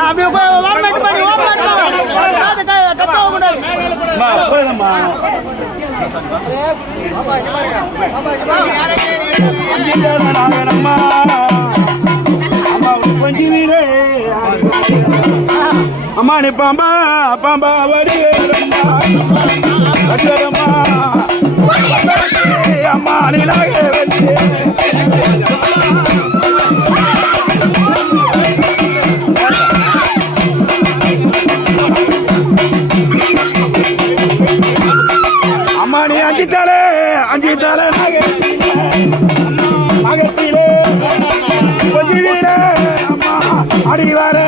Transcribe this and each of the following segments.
அப்படியே வார்மெண்ட் பண்ணி வார்மெண்ட் அம்மா அம்மா நீ பாம்பா பாம்பா வருகிறம்மா அஞ்சித்தாலே அஞ்சித்தாலே நகரத்திலே அடிவாரே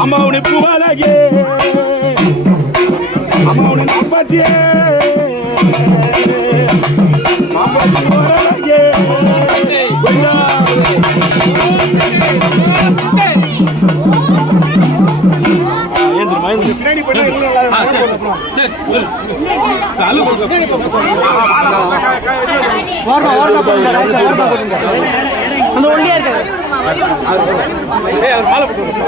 அம்மா உனி புகழகே அம்மா உனி நாற்பத்தியே அம்மா புகழகே கொண்டா ஏந்திரமா ஏந்திர அந்த ஒண்டியா இருக்கு மாலை போடுவா